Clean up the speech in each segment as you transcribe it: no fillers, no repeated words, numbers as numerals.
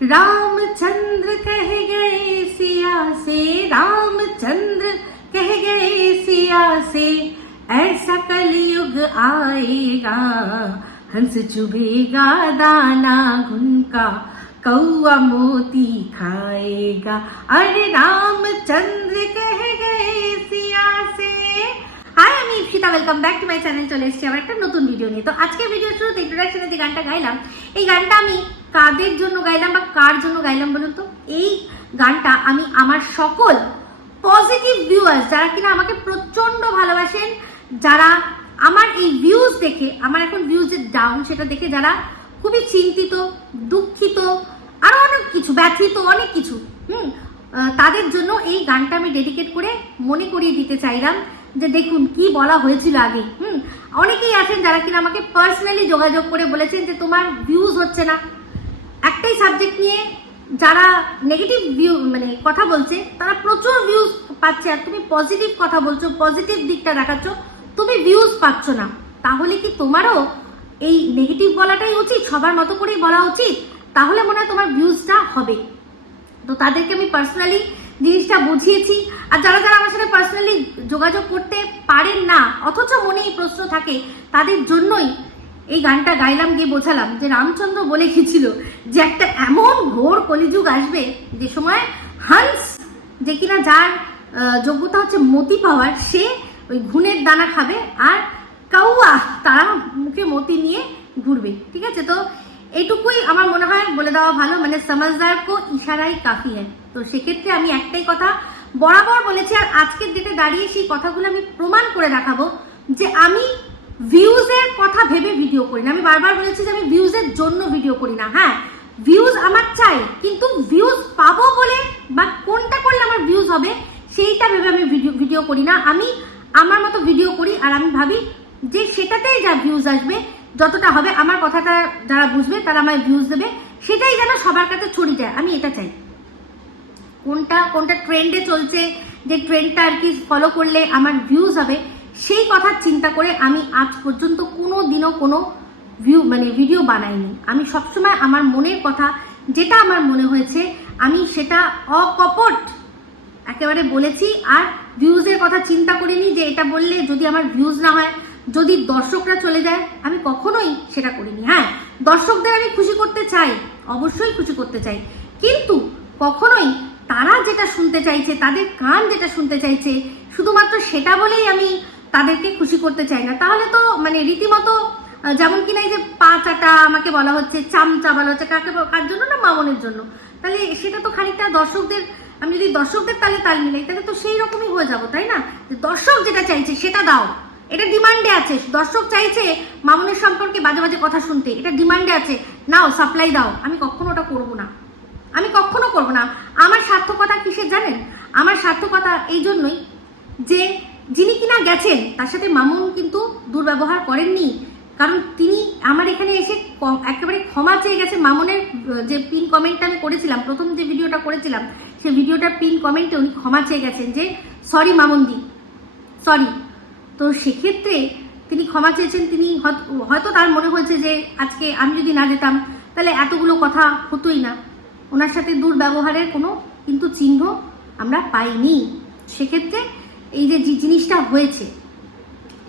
रामचंद्र कह गए सिया से, रामचंद्र कह गए सिया से, ऐसा कलयुग आएगा, हंस चुभेगा दाना घुन का, कौआ मोती खाएगा। अरे रामचंद्र कह गए सिया से। হাই, আমি Ipsita, welcome back to my channel. চলে এসেছি আবার একটা নতুন ভিডিও নিয়ে। তো আজকের ভিডিওর শুরুতে ইন্ট্রোডাকশনে যে গানটা গাইলাম, এই গানটা আমি কাদের জন্য গাইলাম বা কার জন্য গাইলাম বলুন তো? এই গানটা আমি আমার সকল পজিটিভ ভিউয়ার্স, যারা কিনা আমাকে প্রচন্ড ভালোবাসেন, যারা আমার এই ভিউজ দেখে, আমার এখন ভিউজের ডাউন সেটা দেখে যারা খুবই চিন্তিত, দুঃখিত, আরো অনেক কিছু, ব্যথিত, অনেক কিছু, তাদের জন্য এই গানটা আমি ডেডিকেট করে মনে করিয়ে দিতে চাইলাম যে দেখুন কি বলা হয়েছিল আগে। অনেকেই আছেন যারা কিনা আমাকে পার্সোনালি যোগাযোগ করে বলেছেন যে তোমার ভিউজ হচ্ছে না। একটাই সাবজেক্ট নিয়ে যারা নেগেটিভ ভিউ মানে কথা বলছে তারা প্রচুর ভিউজ পাচ্ছে, আর তুমি পজিটিভ কথা বলছো, পজিটিভ দিকটা দেখাচ্ছ, তুমি ভিউজ পাচ্ছ না। তাহলে কি তোমারও এই নেগেটিভ বলাটাই উচিত? সবার মতো করেই বলা উচিত? তাহলে মনে হয় তোমার ভিউজটা হবে। তো তাদেরকে আমি পার্সোনালি জিনিসটা বুঝিয়েছি। আর যারা যারা আমার সাথে পার্সোনালি যোগাযোগ করতে পারেন না, অথচ মনে এই প্রশ্ন থাকে, তাদের জন্যই এই গানটা গাইলাম, গিয়ে বোঝালাম যে রামচন্দ্র বলে গেছিল যে একটা এমন ঘোর কলিযুগ আসবে যে সময় হান্স, যে কিনা যার যোগ্যতা হচ্ছে মতি পাওয়ার, সে ওই ঘুনের দানা খাবে, আর কাউয়া তারা মুখে মতি নিয়ে ঘুরবে। ঠিক আছে, তো এইটুকুই আমার মনে হয় বলে দেওয়া ভালো, মানে সমঝদার কো ইশারাই কাফি হয়। তো সেক্ষেত্রে আমি একটাই কথা বরাবর বলেছি, আর আজকের ডেটে দাঁড়িয়ে সেই কথাগুলো আমি প্রমাণ করে দেখাবো যে আমি ভিউজের কথা ভেবে ভিডিও করি না। আমি বারবার বলেছি যে আমি ভিউজের জন্য ভিডিও করি না। হ্যাঁ, ভিউজ আমার চাই, কিন্তু ভিউজ পাবো বলে বা কোনটা করলে আমার ভিউজ হবে সেইটা ভেবে আমি ভিডিও করি না। আমি আমার মতো ভিডিও করি, আর আমি ভাবি যে সেটাতেই যা ভিউজ আসবে, যতটা হবে, আমার কথাটা যারা বুঝবে তারা আমায় ভিউজ দেবে, সেটাই যেন সবার কাছে ছড়িয়ে যায়, আমি এটা চাই। কোনটা ট্রেন্ডে চলছে, যে ট্রেন্ডটা আর কি ফলো করলে আমার ভিউজ হবে, সেই কথা চিন্তা করে আমি আজ পর্যন্ত কোনো দিনও কোনো ভিডিও বানাইনি। আমি সবসময় আমার মনের কথা, যেটা আমার মনে হয়েছে, আমি সেটা অকপট একেবারে বলেছি। আর ভিউজের কথা চিন্তা করিনি যে এটা বললে যদি আমার ভিউজ না হয়, যদি দর্শকরা চলে যায়, আমি কখনোই সেটা করিনি। হ্যাঁ, দর্শকদের আমি খুশি করতে চাই, অবশ্যই খুশি করতে চাই, কিন্তু কখনোই তারা যেটা শুনতে চাইছে, তাদের কান যেটা শুনতে চাইছে, শুধুমাত্র সেটা বলেই আমি তাদেরকে খুশি করতে চাই না। তাহলে তো মানে রীতিমতো যেমন কিনা এই যে পা চাটা আমাকে বলা হচ্ছে, চামচা বলা হচ্ছে, কার জন্য না? মামনের জন্য। তাহলে সেটা তো খানিকটা দর্শকদের, আমি যদি দর্শকদের তালে তাল মিলাই, তাহলে তো সেই রকমই হয়ে যাবো, তাই না? যে দর্শক যেটা চাইছে সেটা দাও, এটা ডিমান্ডে আছে। দর্শক চাইছে মামুনের সম্পর্কে বাজে বাজে কথা শুনতে, এটা ডিমান্ডে আছে, নাও, সাপ্লাই দাও। আমি কখনো ওটা করবো না, আমি কখনো করবো না। আমার সার্থকতা কিসের জানেন? আমার সার্থকতা এই জন্যই যে যিনি কিনা গেছেন তার সাথে মামুন কিন্তু দুর্ব্যবহার করেননি, কারণ তিনি আমার এখানে এসে একেবারে ক্ষমা চেয়ে গেছে। মামুনের যে পিন কমেন্টটা আমি করেছিলাম, প্রথম যে ভিডিওটা করেছিলাম, সেই ভিডিওটার পিন কমেন্টে উনি ক্ষমা চেয়ে গেছেন যে সরি মামুনদি, সরি। তো সেক্ষেত্রে তিনি ক্ষমা চেয়েছেন। তিনি হয়তো তার মনে হয়েছে যে আজকে আমি যদি না যেতাম তাহলে এতগুলো কথা হতোই না। ওনার সাথে দুর্ব্যবহারের কোনো কিন্তু চিহ্ন আমরা পাইনি। সেক্ষেত্রে এই যে জিনিসটা হয়েছে,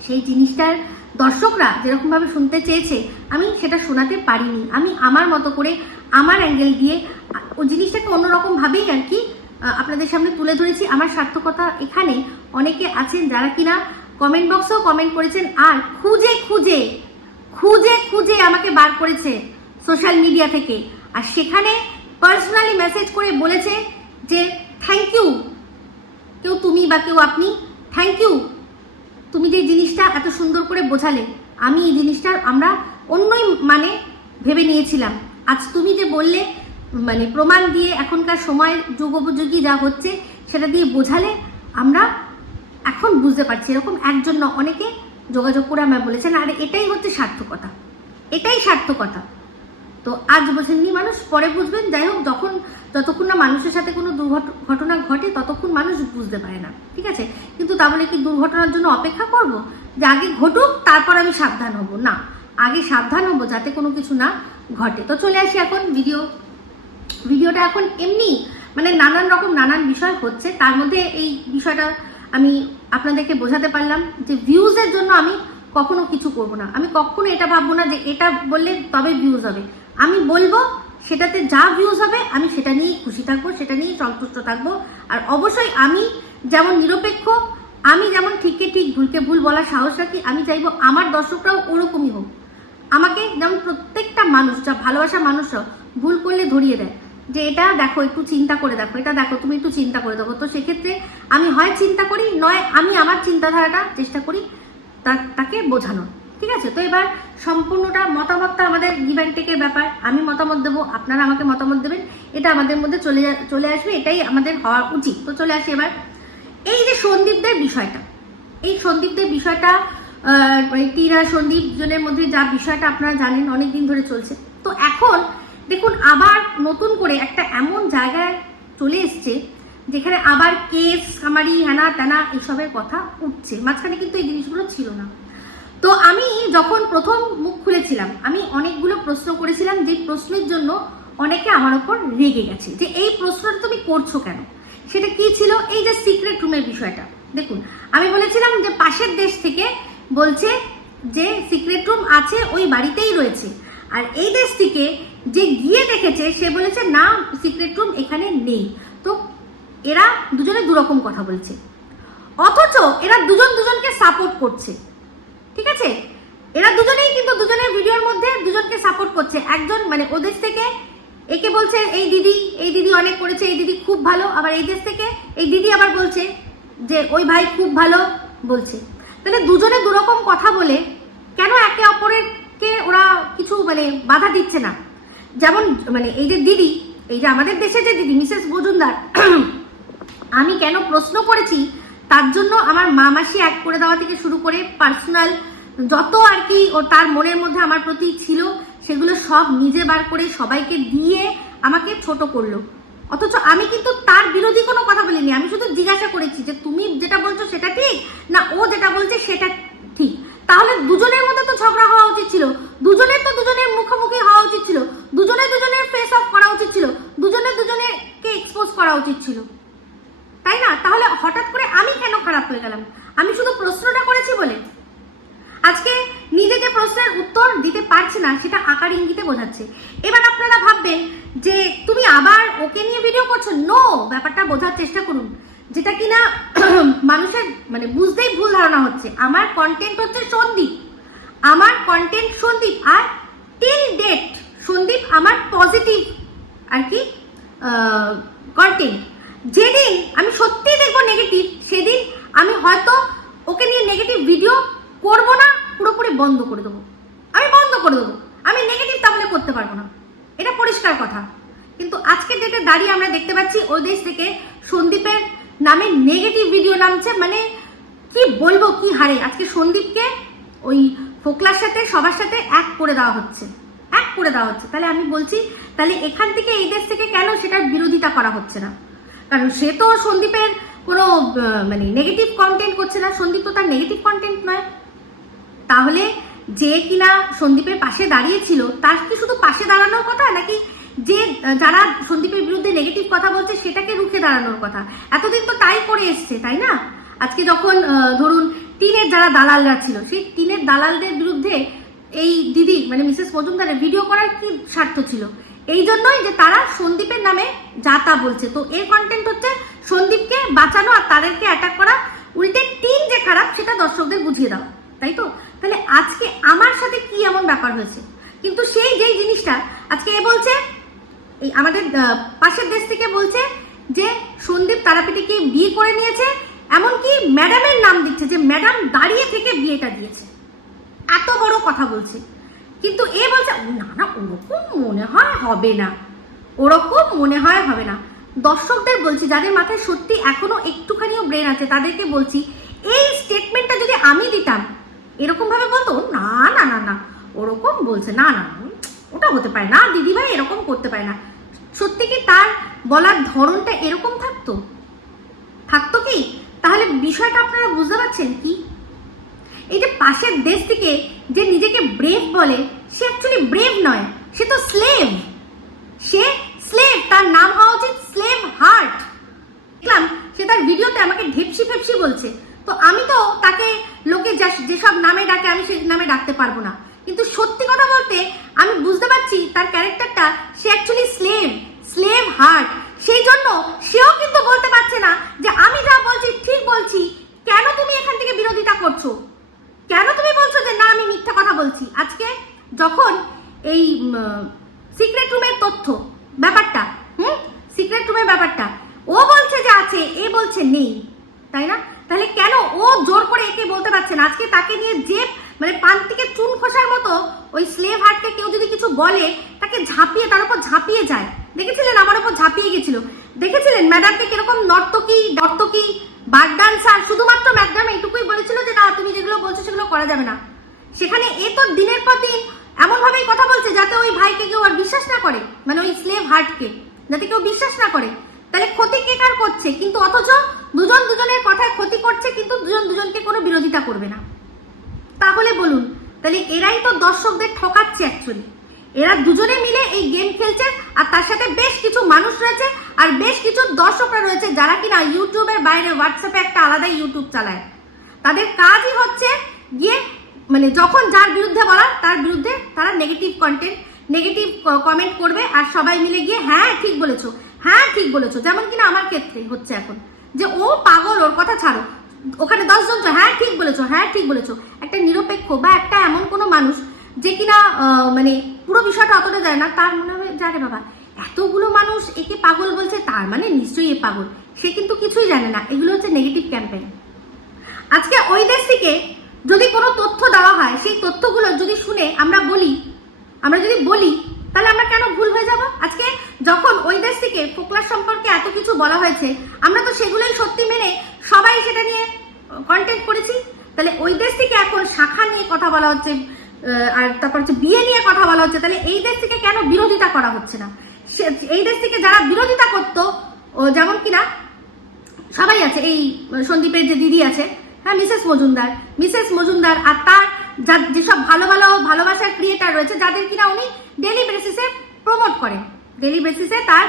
সেই জিনিসটার দর্শকরা যেরকমভাবে শুনতে চেয়েছে, আমি সেটা শোনাতে পারিনি। আমি আমার মতো করে, আমার অ্যাঙ্গেল দিয়ে ওই জিনিসটাকে অন্যরকমভাবেই আর কি আপনাদের সামনে তুলে ধরেছি। আমার সার্থকতা এখানে অনেকে আছেন যারা কিনা কমেন্ট বক্সেও কমেন্ট করেছেন, আর খুঁজে খুঁজে খুঁজে খুঁজে আমাকে বার করেছে সোশ্যাল মিডিয়া থেকে, আর সেখানে পার্সোনালি মেসেজ করে বলেছে যে থ্যাংক ইউ, কেউ তুমি বা কেউ আপনি, থ্যাংক ইউ, তুমি যে জিনিসটা এত সুন্দর করে বোঝালে। আমি এই জিনিসটা আমরা অন্যই মানে ভেবে নিয়েছিলাম। আজ তুমি যে বললে, মানে প্রমাণ দিয়ে, এখনকার সময় যুগোপযোগী যা হচ্ছে সেটা দিয়ে বোঝালে, আমরা এখন বুঝতে পারছি। এরকম একজন না, অনেকে যোগাযোগ করে আমায় বলেছেন, আর এটাই হচ্ছে সার্থকতা, এটাই সার্থকতা। তো আজ বোঝেননি মানুষ, পরে বুঝবেন। যাই হোক, যতক্ষণ না মানুষের সাথে কোনো দুর্ঘটনা ঘটে ততক্ষণ মানুষ বুঝতে পারে না, ঠিক আছে? কিন্তু তা বলে কি দুর্ঘটনার জন্য অপেক্ষা করব যে আগে ঘটুক তারপর আমি সাবধান হব? না, আগে সাবধান হব যাতে কোনো কিছু না ঘটে। তো চলে আসি এখন ভিডিও ভিডিওটা এখন এমনি মানে নানান রকম নানান বিষয় হচ্ছে, তার মধ্যে এই বিষয়টা আমি আপনাদেরকে বোঝাতে পারলাম যে ভিউজের জন্য আমি কখনো কিছু করব না। আমি কখনো এটা ভাববো না যে এটা বললে তবে ভিউজ হবে। আমি বলবো, সেটাতে যা ভিউজ হবে আমি সেটা নিয়েই খুশি থাকবো, সেটা নিয়েই সন্তুষ্ট থাকবো। আর অবশ্যই আমি যেমন নিরপেক্ষ, আমি যেমন ঠিককে ঠিক ভুলকে ভুল বলার সাহস রাখি, আমি চাইবো আমার দর্শকরাও ওরকমই হোক। আমাকে যেমন প্রত্যেকটা মানুষ, যা ভালোবাসা মানুষরাও ভুল করলে ধরিয়ে দেয় যে এটা দেখো, একটু চিন্তা করে দেখো, এটা দেখো, তুমি একটু চিন্তা করে দেখো। তো সেক্ষেত্রে আমি হয় চিন্তা করি, নয় আমি আমার চিন্তাধারাটা চেষ্টা করি তাকে বোঝানো। ঠিক আছে? তো এবার সম্পূর্ণটা মতামতটা আমাদের গিভ অ্যান্ড টেকের ব্যাপার। আমি মতামত দেবো, আপনারা আমাকে মতামত দেবেন, এটা আমাদের মধ্যে চলে আসবে, এটাই আমাদের হওয়া উচিত। তো চলে আসি এবার এই যে সন্দীপদের বিষয়টা, এই সন্দীপদের বিষয়টা, টিনা সন্দীপ জনের মধ্যে যা বিষয়টা আপনারা জানেন অনেকদিন ধরে চলছে। তো এখন দেখুন আবার নতুন করে একটা এমন জায়গায় চলে এসছে যেখানে আবার কেস কামারি হ্যানা তেনা এসবের কথা উঠছে। মাঝখানে কিন্তু এই জিনিসগুলো ছিল না। তো আমি যখন প্রথম মুখ খুলেছিলাম আমি অনেকগুলো প্রশ্ন করেছিলাম, যে প্রশ্নের জন্য অনেকে আমার উপর রেগে গেছে যে এই প্রশ্নটা তুমি করছো কেন। সেটা কি ছিল? এই যে সিক্রেট রুমের বিষয়টা। দেখুন আমি বলেছিলাম যে পাশের দেশ থেকে বলছে যে সিক্রেট রুম আছে, ওই বাড়িতেই রয়েছে। আর এই দেশ থেকে যে গিয়ে দেখেছে সে বলেছে না, সিক্রেট রুম এখানে নেই। তো এরা দুজনে দুরকম কথা বলছে, অথচ এরা দুজনকে সাপোর্ট করছে। ঠিক আছে? এরা দুজনেই কিন্তু দুজনের ভিডিওর মধ্যে দুজনকে সাপোর্ট করছে। একজন মানে ওদেশ থেকে একে বলছে এই দিদি অনেক করেছে, এই দিদি খুব ভালো। আবার এই দেশ থেকে এই দিদি আবার বলছে যে ওই ভাই খুব ভালো বলছে। তাহলে দুজনে দুরকম কথা বলে কেন একে অপরকে ওরা কিছু মানে বাধা দিচ্ছে না? যেমন মানে এই যে দিদি, এই যে আমাদের দেশে যে দিদি মিসেস মজুমদার, আমি কেন প্রশ্ন করেছি তার জন্য আমার মা মাসি এক করে দেওয়া থেকে শুরু করে পার্সোনাল যত আর কি ও তার মনের মধ্যে আমার প্রতি ছিল সেগুলো সব নিজে বার করে সবাইকে দিয়ে আমাকে ছোট করলো। অথচ আমি কিন্তু তার বিরোধী কোনো কথা বলিনি। আমি শুধু জিজ্ঞাসা করেছি যে তুমি যেটা বলছো সেটা ঠিক না, ও যেটা বলছে সেটা ঠিক। তাহলে দুজনের মধ্যে তো ঝগড়া হওয়া উচিত ছিল, দুজনের তো দুজনের মুখোমুখি হওয়া উচিত ছিল, দুজনের ফেস অফ করা উচিত ছিল, দুজনেকে এক্সপোজ করা উচিত ছিল, তাই না? তাহলে হঠাৎ করে আমি কেন খারাপ হয়ে গেলাম? আমি শুধু প্রশ্নটা করেছি বলে। আজকে নিজে যে প্রশ্নের উত্তর দিতে পারছে না সেটা আকার ইঙ্গিতে বোঝাচ্ছে। এবার আপনারা ভাববেন যে তুমি আবার ওকে নিয়ে ভিডিও করছো। নো, ব্যাপারটা বোঝার চেষ্টা করুন, যেটা কিনা মানুষের মানে বুঝতেই ভুল ধারণা হচ্ছে। আমার কন্টেন্ট হচ্ছে সন্দীপ, আমার কন্টেন্ট সন্দীপ, আর টিল ডেট সন্দীপ আমার পজিটিভ আর কি কন্টেন্ট। যেদিন আমি সত্যি দেখবো নেগেটিভ, সেদিন আমি হয়তো ওকে নিয়ে নেগেটিভ ভিডিও করবো না, পুরোপুরি বন্ধ করে দেবো। আমি বন্ধ করে দেবো, আমি নেগেটিভ তাহলে করতে পারবো না, এটা পরিষ্কার কথা। কিন্তু আজকের ডেটে দাঁড়িয়ে আমরা দেখতে পাচ্ছি ওই দেশ থেকে সন্দীপের নামে নেগেটিভ ভিডিও নামছে। মানে কি বলবো, কি হারে আজকে সন্দীপকে ওই ফোকলার সাথে সবার সাথে এক করে দেওয়া হচ্ছে। তাহলে আমি বলছি, তাহলে এখান থেকে এই দেশ থেকে কেন সেটার বিরোধিতা করা হচ্ছে না? কারণ সে তো সন্দীপের কোনো মানে নেগেটিভ কন্টেন্ট করছে না, সন্দীপ তো তার নেগেটিভ কন্টেন্ট নয়। তাহলে যে কিনা সন্দীপের পাশে দাঁড়িয়েছিল তার কি শুধু পাশে দাঁড়ানোর কথা, নাকি যে যারা সন্দীপের বিরুদ্ধে নেগেটিভ কথা বলছে সেটাকে রুখে দাঁড়ানোর কথা? এতদিন তো তাই করে এসছে, তাই না? আজকে যখন ধরুন টিনের যারা দালালরা ছিল, সেই টিনের দালালদের বিরুদ্ধে এই দিদি মানে মিসেস মজুমদারের ভিডিও করার কি স্বার্থ ছিল? এই জন্যই যে তারা সন্দীপের নামে যা তা বলছে। তো এর কন্টেন্ট হচ্ছে সন্দীপকে বাঁচানো আর তাদেরকে অ্যাটাক করা, উল্টে টিম যে খারাপ সেটা দর্শকদের বুঝিয়ে দাও, তাই তো? তাহলে আজকে আমার সাথে কি এমন ব্যাপার হয়েছে? কিন্তু সেই যেই জিনিসটা আজকে এ বলছে, এই আমাদের পাশের দেশ থেকে বলছে যে সন্দীপ তারাপীঠকে বিয়ে করে নিয়েছে, এমনকি ম্যাডামের নাম দিচ্ছে যে ম্যাডাম দাঁড়িয়ে থেকে বিয়েটা দিয়েছে। এত বড় কথা বলছে, কিন্তু এ বলছে না না ওরকম মনে হয় হবে না, ওরকম মনে হয় হবে না। দর্শকদের বলছি, যাদের মাথায় সত্যি এখনো একটুখানিও ব্রেন আছে তাদেরকে বলছি, এই স্টেটমেন্টটা যদি আমি দিতাম এরকম ভাবে বলতো না না না না ওরকম বলছে, না না ওটা হতে পারে না, দিদিভাই এরকম করতে পারে না। সত্যি কি তার বলার ধরনটা এরকম থাকতো কি? তাহলে বিষয়টা আপনারা বুঝতে পারছেন কি? এই যে পাশের দেশ থেকে যে নিজেকে ব্রেভ বলে, সে অ্যাকচুয়ালি ব্রেভ নয়, সে তো স্লেভ। সে স্লেভ, তার নামে ডাকে আমি সেই নামে ডাকতে পারবো না, কিন্তু সত্যি কথা বলতে আমি বুঝতে পারছি তার ক্যারেক্টারটা, সে অ্যাকচুয়ালি স্লেভ হার্ট। সেই জন্য সেও কিন্তু বলতে পারছে না যে আমি যা বলছি ঠিক বলছি, কেন তুমি এখান থেকে বিরোধিতা করছো, কেন তুমি বলছো যে না আমি মিথ্যা কথা বলছি। আজকে যখন এই সিক্রেট রুমের তথ্য ব্যাপারটা, সিক্রেট রুমের ব্যাপারটা ও বলছে যে আছে, এ বলছে নেই, তাই না? তাহলে কেন ও জোর করে একে বলতে পারছে না? আজকে তাকে নিয়ে যে মানে পান থেকে চুন খোসার মতো ওই স্লেভ হার্টকে কেউ যদি কিছু বলে তাকে ঝাঁপিয়ে, তার উপর ঝাঁপিয়ে যায়। দেখেছিলেন আমার উপর ঝাঁপিয়ে গেছিল, দেখেছিলেন ম্যাডামকে কিরকম নর্তকী বার ডান্সার, শুধুমাত্র ম্যাডাম এইটুকুই বলেছিল যে না তুমি যেগুলো বলছো সেগুলো করা যাবে না। সেখানে এ তো দিনের পর দিন এমন ভাবেই কথা বলছে যাতে ওই ভাইকে কেউ আর বিশ্বাস না করে, মানে ওই স্লেভ হার্টকে যাতে কেউ বিশ্বাস না করে। তাহলে ক্ষতি কে কার করছে? কিন্তু অথচ দুজন দুজনের কথায় ক্ষতি করছে, কিন্তু দুজন দুজনকে কোনো বিরোধিতা করবে না। তাহলে বলুন, তাহলে এরাই তো দর্শকদের ঠকাচ্ছে অ্যাকচুয়ালি। এরা দুজনে মিলে এই গেম খেলছে, আর তার সাথে বেশ কিছু মানুষ রয়েছে আর বেশ কিছু দর্শকরা রয়েছে যারা কিনা ইউটিউবের বাইরে হোয়াটসঅ্যাপে একটা আলাদা ইউটিউব চালায়। তাদের কাজই হচ্ছে গিয়ে মানে যখন যার বিরুদ্ধে বলা তার বিরুদ্ধে তারা নেগেটিভ কমেন্ট করবে, আর সবাই মিলে গিয়ে হ্যাঁ ঠিক বলেছো, হ্যাঁ ঠিক বলেছো। যেমন কিনা আমার ক্ষেত্রে হচ্ছে এখন যে ও পাগল, ওর কথা ছাড়ো, ওখানে 10 জন হ্যাঁ ঠিক বলেছো, হ্যাঁ ঠিক বলেছো। একটা নিরপেক্ষ বা একটা এমন কোনো মানুষ যে কিনা মানে পুরো বিষয়টা অতটা যায় না, তার মনে হবে জানে বাবা এতগুলো মানুষ একে পাগল বলছে, তার মানে নিশ্চয়ই এ পাগল। সে কিন্তু কিছুই জানে না। এগুলো হচ্ছে নেগেটিভ ক্যাম্পেইন। আজকে ওই দেশ থেকে যদি কোনো তথ্য দেওয়া হয়, সেই তথ্যগুলো যদি শুনে আমরা যদি বলি তাহলে আমরা কেন ভুল হয়ে যাব? আজকে যখন ওই দেশ থেকে ফোকলার সম্পর্কে এত কিছু বলা হয়েছে, আমরা তো সেগুলোই সত্যি মেনে সবাই সেটা নিয়ে কন্টেন্ট করেছি। তাহলে ওই দেশ থেকে এখন শাখা নিয়ে কথা বলা হচ্ছে, আর তারপর হচ্ছে বিয়ে নিয়ে কথা বলা হচ্ছে, তাহলে এই দেশ থেকে কেন বিরোধিতা করা হচ্ছে না? এই দেশ থেকে যারা বিরোধিতা করতো, যেমন কিনা সবাই আছে, এই সন্দীপের যে দিদি আছে, হ্যাঁ মিসেস মজুমদার, আর তার যেসব ভালোবাসার ক্রিয়েটার রয়েছে যাদের কিনা উনি ডেলি বেসিসে প্রমোট করেন, ডেলি বেসিসে তার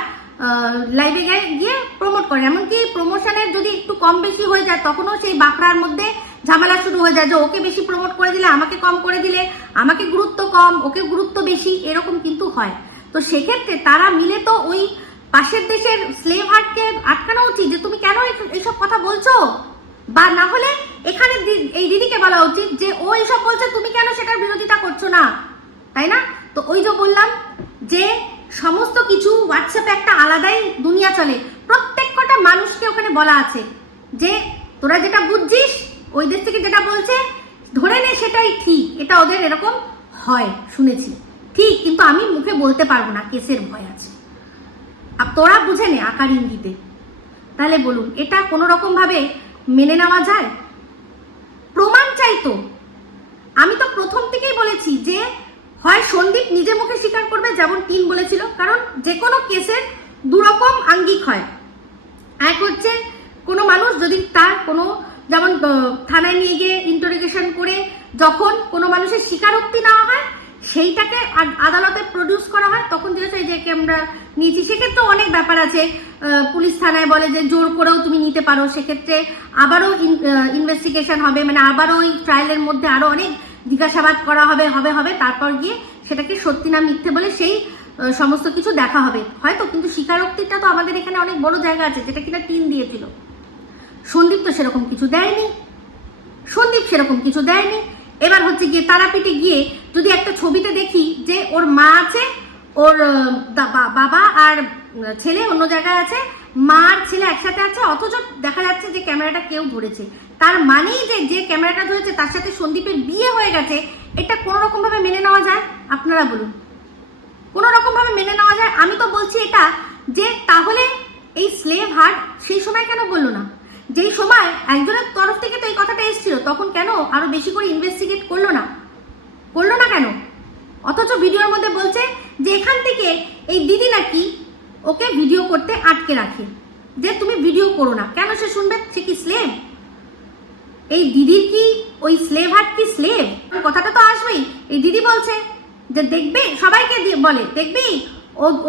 লাইভে গিয়ে প্রমোট করেন। এমনকি প্রমোশনের যদি একটু কম বেশি হয়ে যায় তখনও সেই বাঁকড়ার মধ্যে ঝামেলা শুরু হয়ে যায় যে ওকে বেশি প্রমোট করে দিলে, আমাকে কম করে দিলে, আমাকে গুরুত্ব কম, ওকে গুরুত্ব বেশি, এরকম কিন্তু হয়। তো সেক্ষেত্রে তারা মিলে তো ওই পাশের দেশের স্লেভ হার্টকে আটকানো উচিত যে তুমি কেন এইসব কথা বলছো, বা না হলে এখানে এই দিদিকে বলা উচিত যে ও এইসব বলছে তুমি কেন সেটার বিরোধিতা করছো না, তাই না? তো ওই যে বললাম যে সমস্ত কিছু হোয়াটসঅ্যাপে একটা আলাদাই দুনিয়া চলে। প্রত্যেক কটা মানুষকে ওখানে বলা আছে যে তোরা যেটা বুঝছিস ওই দেশ থেকে যেটা বলছে ধরে নে সেটাই ঠিক, এটা ওদের এরকম হয় শুনেছি ঠিক, কিন্তু আমি মুখে বলতে পারবো না, কেসের ভয় আছে। আর তোরা বুঝে নে আকার ইঙ্গিতে। তাহলে বলুন এটা কোনো রকম ভাবে মেনে নেওয়া যায়? প্রমাণ চাইতো। আমি তো প্রথম থেকেই বলেছি যে হয় সন্দীপ নিজে মুখে স্বীকার করবে, যেমন টিন বলেছিল, কারণ যে কোনো কেসের দুরকম আঙ্গিক হয়। এক হচ্ছে কোনো মানুষ যদি তার কোনো, যেমন থানায় নিয়ে গিয়ে ইন্টারোগেশন করে যখন কোনো মানুষের স্বীকারোক্তি নেওয়া হয় সেইটাকে আদালতে প্রডিউস করা হয়, তখন যেটা এই যে আমরা নিয়েছি, সেক্ষেত্রে অনেক ব্যাপার আছে। পুলিশ থানায় বলে যে জোর করেও তুমি নিতে পারো, সেক্ষেত্রে আবারও ইনভেস্টিগেশন হবে, মানে আবারও ওই ট্রায়ালের মধ্যে আরো অনেক জিজ্ঞাসাবাদ করা হবে, তারপর গিয়ে সেটাকে সত্যি না মিথ্যে বলে সেই সমস্ত কিছু দেখা হবে হয়তো। কিন্তু স্বীকারোক্তিটা তো আমাদের এখানে অনেক বড় জায়গা আছে, যেটা কিনা টিন দিয়েছিল। সন্দীপ তো সেরকম কিছু দেয়নি। এবার হচ্ছে গিয়ে তারাপীঠে গিয়ে যদি একটা ছবিতে দেখি যে ওর মা আছে, ওর বাবা আর ছেলে অন্য জায়গায় আছে, মা আর ছেলে একসাথে আছে, অথচ দেখা যাচ্ছে যে ক্যামেরাটা কেউ ধরেছে, তার মানেই যে ক্যামেরাটা ধরেছে তার সাথে সন্দীপের বিয়ে হয়ে গেছে। এটা কোনো রকম ভাবে মেনে নেওয়া যায়? আপনারা বলুন, কোনো রকম ভাবে মেনে নেওয়া যায়? আমি তো বলছি এটা যে তাহলে এই স্লেভ হার্ট সেই সময় কেন বললো না? যেই সময় একজনের তরফ থেকে তো এই কথাটা এসেছিল, তখন কেন আরো বেশি করে ইনভেস্টিগেট করলো না কেন? অথচ ভিডিওর মধ্যে বলছে যে এখান থেকে এই দিদি নাকি ওকে ভিডিও করতে আটকে রাখে, যে তুমি ভিডিও করো না। কেন সে শুনবে? সে কি স্লেভ? এই দিদির কি ওই স্লেভ হার্ট কি স্লেভ? কথাটা তো আসবেই। এই দিদি বলছে যে দেখবে, সবাইকে দিয়ে বলে দেখবি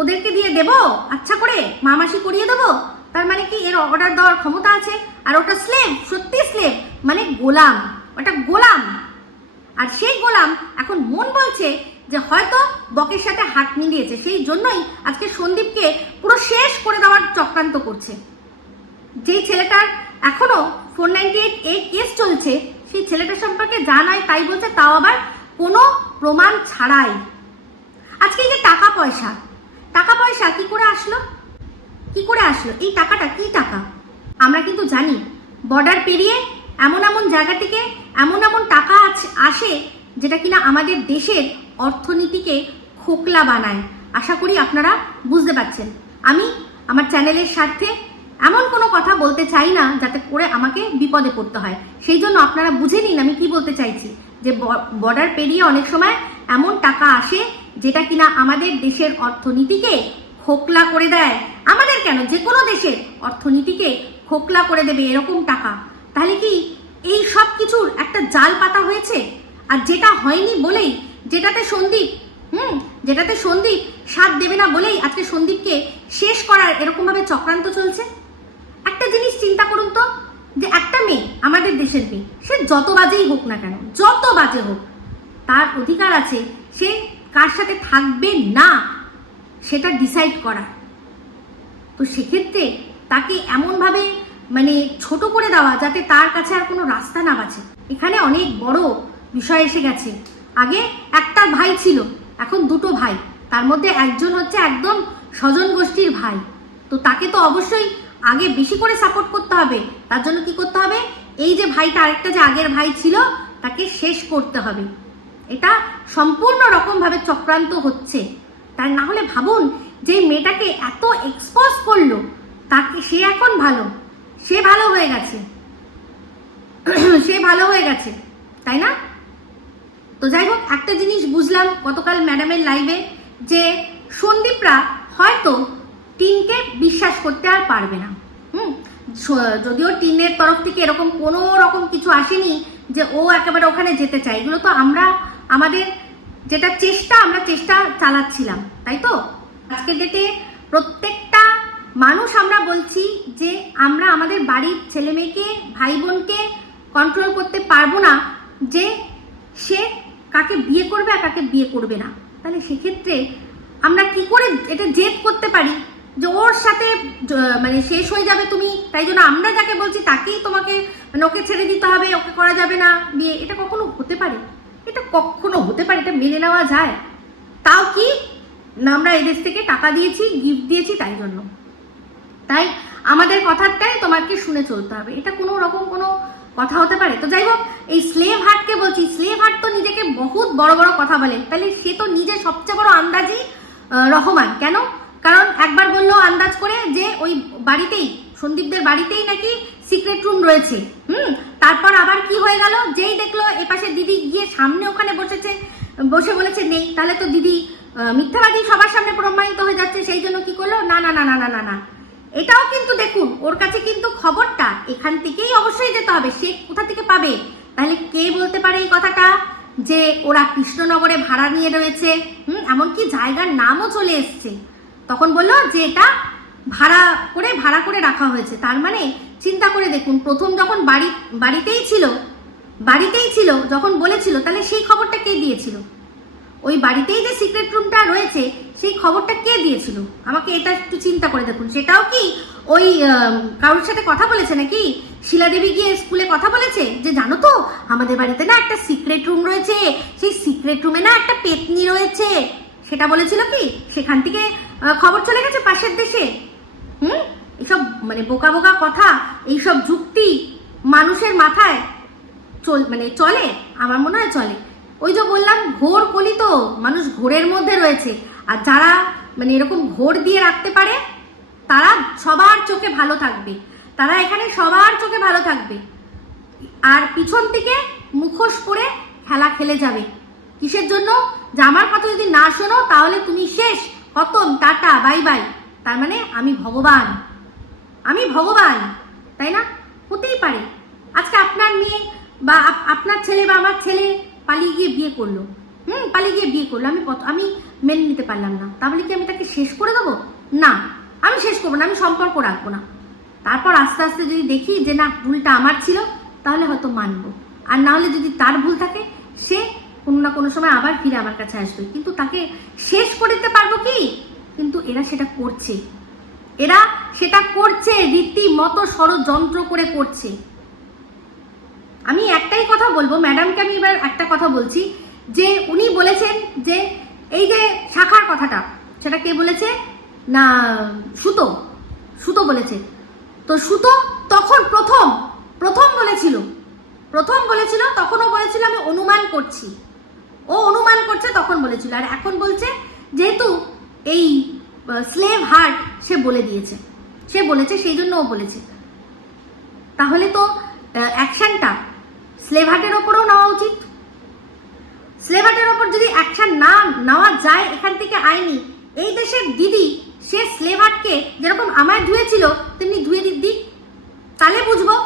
ওদেরকে দিয়ে দেবো আচ্ছা করে, মামাসি করিয়ে দেবো। তার মানে কি এর অর্ডার দেওয়ার ক্ষমতা আছে? আর ওটা স্লেভ, সত্যি স্লেভ, মানে গোলাম, ওটা গোলাম। আর সেই গোলাম এখন মন বলছে যে হয়তো বকের সাথে হাত মিলিয়েছে, সেই জন্যই আজকে সন্দীপকে পুরো শেষ করে দেওয়ার চক্রান্ত করছে। যেই ছেলেটার এখনো 498A কেস চলছে, সেই ছেলেটার সম্পর্কে যা নয় তাই বলছে, তাও আবার কোনো প্রমাণ ছাড়াই। আজকে এই যে টাকা পয়সা কি করে আসলো? এই টাকাটা কি টাকা? আমরা কিন্তু জানি বর্ডার পেরিয়ে এমন জায়গা থেকে এমন টাকা আসে যেটা কিনা আমাদের দেশের অর্থনীতিকে খোকলা বানায়। আশা করি আপনারা বুঝতে পারছেন। আমি আমার চ্যানেলের স্বার্থে এমন কোনো কথা বলতে চাই না যাতে করে আমাকে বিপদে পড়তে হয়, সেই জন্য আপনারা বুঝে নিন আমি কি বলতে চাইছি। যে বর্ডার পেরিয়ে অনেক সময় এমন টাকা আসে যেটা কিনা আমাদের দেশের অর্থনীতিকে খোকলা করে দেয়। আমাদের কেন, যে কোনো দেশের অর্থনীতিকে খোকলা করে দেবে এরকম টাকা। তাহলে কি এই সব কিছুর একটা জাল পাতা হয়েছে? আর যেটা হয়নি বলেই, যেটাতে সন্দীপ সাথ দেবে না বলেই আজকে সন্দীপকে শেষ করার এরকমভাবে চক্রান্ত চলছে। একটা জিনিস চিন্তা করুন তো, যে একটা মেয়ে, আমাদের দেশের মেয়ে, সে যত বাজেই হোক না কেন, যত বাজে হোক, তার অধিকার আছে সে কার সাথে থাকবে না সেটা ডিসাইড করা। তো সেক্ষেত্রে তাকে এমনভাবে মানে ছোট করে দেওয়া যাতে তার কাছে আর কোনো রাস্তা না বাঁচে, এখানে অনেক বড় বিষয় এসে গেছে। আগে একটা ভাই ছিল, এখন দুটো ভাই, তার মধ্যে একজন হচ্ছে একদম স্বজন গোষ্ঠীর ভাই। তো তাকে তো অবশ্যই আগে বেশি করে সাপোর্ট করতে হবে। তার জন্য কি করতে হবে? এই যে ভাইটা, আরেকটা যে আগের ভাই ছিল, তাকে শেষ করতে হবে। এটা সম্পূর্ণ রকমভাবে চক্রান্ত হচ্ছে। তার না হলে ভাবুন, যে মেয়েটাকে এত এক্সপোজ করলো, তাকে সে এখন সে ভালো হয়ে গেছে তাই না? তো যাই হোক, একটা জিনিস বুঝলাম গতকাল ম্যাডামের লাইভে, যে সন্দীপরা হয়তো টিনকে বিশ্বাস করতে আর পারবে না। যদিও টিনের তরফ থেকে এরকম কোনো রকম কিছু আসেনি যে ও একেবারে ওখানে যেতে চায়। এগুলো তো আমাদের যেটা আমরা চেষ্টা চালাচ্ছিলাম, তাই তো? আজকের ডেটে প্রত্যেকটা মানুষ আমরা বলছি যে আমরা আমাদের বাড়ির ছেলে মেয়েকে, ভাই বোনকে কন্ট্রোল করতে পারবো না যে সে কাকে বিয়ে করবে আর কাকে বিয়ে করবে না। তাহলে সেক্ষেত্রে আমরা কি করে এটা জেদ করতে পারি যে ওর সাথে মানে শেষ হয়ে যাবে তুমি, তাই জন্য আমরা যাকে বলছি তাকেই তোমাকে, মানে ওকে ছেড়ে দিতে হবে, ওকে করা যাবে না বিয়ে? এটা কখনো হতে পারে? এটা মেনে নেওয়া যায়? তাও কি না, আমরা এদেশ থেকে টাকা দিয়েছি, গিফট দিয়েছি, তাই আমাদের কথাটাই তোমাকে শুনে চলতে হবে। এটা কোনো রকম কোনো কথা হতে পারে? তো যাই হোক, এই স্লেভ হার্টকে বলছি, স্লেভ হার্ট তো নিজেকে বহুত বড় বড় কথা বলে, তাহলে সে তো নিজে সবচেয়ে বড় আন্দাজি রহমান। কেন? কারণ একবার বললো আন্দাজ করে যে ওই বাড়িতেই, সন্দীপদের বাড়িতেই নাকি সিক্রেট রুম রয়েছে। তারপর আবার কি হয়ে গেল, যেই দেখলো এপাশে দিদি গিয়ে সামনে ওখানে বসে বলেছে নেই, তাহলে তো দিদি মিথ্যাবাদী সবার সামনে প্রমাণিত হয়ে যাচ্ছে। সেই জন্য কি করলো, না না না না না না না, এটাও কিন্তু দেখুন, ওর কাছে কিন্তু খবরটা এখান থেকেই অবশ্যই যেতে হবে। সে কোথা থেকে পাবে? তাহলে কে বলতে পারে এই কথাটা যে ওরা কৃষ্ণনগরে ভাড়া নিয়ে রয়েছে? এমনকি জায়গার নামও চলে এসছে। তখন বললো যে এটা ভাড়া করে রাখা হয়েছে। তার মানে চিন্তা করে দেখুন, প্রথম যখন বাড়িতেই ছিল যখন বলেছিল, তাহলে সেই খবরটা কে দিয়েছিল? ওই বাড়িতেই যে সিক্রেট রুমটা রয়েছে সেই খবরটা কে দিয়েছিল? আমাকে এটা একটু চিন্তা করে দেখুন। সেটাও কি ওই কারোর সাথে কথা বলেছে নাকি? শিলাদেবী গিয়ে স্কুলে কথা বলেছে যে জানো তো আমাদের বাড়িতে না একটা সিক্রেট রুম রয়েছে, সেই সিক্রেট রুমে না একটা পেতনি রয়েছে, সেটা বলেছিল কি? সেখান থেকে খবর চলে গেছে পাশের দেশে। এইসব মানে বোকা বোকা কথা, এইসব যুক্তি মানুষের মাথায় চলে? আমার মনে হয় চলে। ওই যে বললাম, ঘোর কলি তো, মানুষ ঘোরের মধ্যে রয়েছে। আর যারা মানে এরকম ঘোর দিয়ে রাখতে পারে তারা সবার চোখে ভালো থাকবে, তারা এখানে সবার চোখে ভালো থাকবে, আর পিছন থেকে মুখোশ করে খেলা খেলে যাবে। কিসের জন্য? যে আমার কথা যদি না শোনো তাহলে তুমি শেষ, খতম, টাটা, বাই বাই। তার মানে আমি ভগবান, তাই না? হতেই পারে আজকে আপনার মেয়ে বা আপনার ছেলে বা আমার ছেলে পালিয়ে গিয়ে বিয়ে করলো, আমি মেনে নিতে পারলাম না, তাহলে কি আমি তাকে শেষ করে দেবো? না, আমি শেষ করবো না, আমি সম্পর্ক রাখবো না। তারপর আস্তে আস্তে যদি দেখি যে না, ভুলটা আমার ছিল, তাহলে হয়তো মানবো। আর না হলে যদি তার ভুল থাকে, সে কোনো না কোনো সময় আবার ফিরে আমার কাছে আসবে, কিন্তু তাকে শেষ করে দিতে পারবো কি? কিন্তু এরা সেটা করছে, এরা সেটা করছে, রীতিমতো ষড়যন্ত্র করে করছে। আমি একটাই কথা বলবো ম্যাডামকে, আমি এবার একটা কথা বলছি, যে উনি বলেছেন যে এই যে শাখার কথাটা, সেটা কে বলেছে না, সুতো, সুতো বলেছে। তো সুতো তখন প্রথম বলেছিল, তখনও বলেছিল আমি অনুমান করছি, ও অনুমান করছে, তখন বলেছিল। আর এখন বলছে যেহেতু এই স্লেভ হার্ট সে বলে দিয়েছে, সে বলেছে, সেই জন্য ও বলেছে। তাহলে তো অ্যাকশনটা স্লেভ হার্টের ওপরেও নেওয়া উচিত। স্লেভ হার্টের ওপর যদি অ্যাকশন না নেওয়া যায় এখান থেকে আইনি, এই দেশের দিদি সে স্লেভ হার্টকে যেরকম আমায় ধুয়েছিল তেমনি ধুয়ে দিক, তাহলে বুঝবো